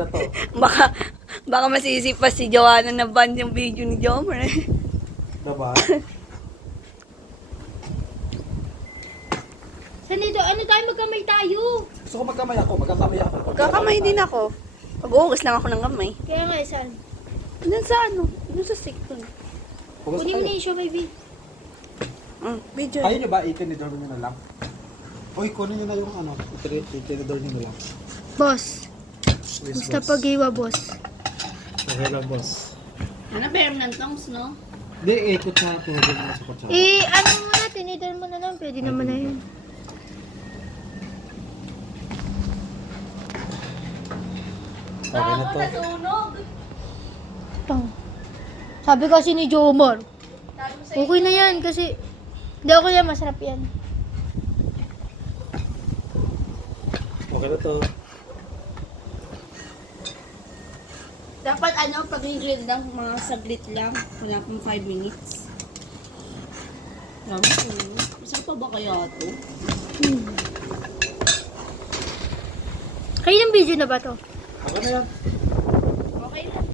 Ano to? Baka masisipas si Joanna na ban yung video ni Jomer. Diba? Saan ito? Ano tayo? Magkamay tayo. Gusto ko magkamay ako. Magkakamay ako. Magkakamay din ako. Mag-ugas lang ako ng kamay. Kaya nga, saan? Doon sa ano? Doon sa stick doon. Hugas Kunin mo na kayo. yung show, baby. Video. Ayaw nyo ba? Itinidor nyo na lang. Uy, kunin nyo na yung ano. Itinidor nyo na lang. Boss. Yes, Basta boss. pag-iwa, boss. Okay lang, boss. Ano, beram ng tongs, no? Hindi, ikot na. Tuhugin mo sa kutsara. Ano mo na, tinidor mo na lang. Pwede naman na yun. Okay na to. nasunog. Tang. Sabi kasi ni Jomar, okay na yan kasi hindi ako yan, masarap yan. Okay na to. Dapat ano, pag i-grill lang, mga saglit lang. Wala pang 5 minutes. Masarap pa ba kaya ito? Kayo ng video na ba to? Okay na yan.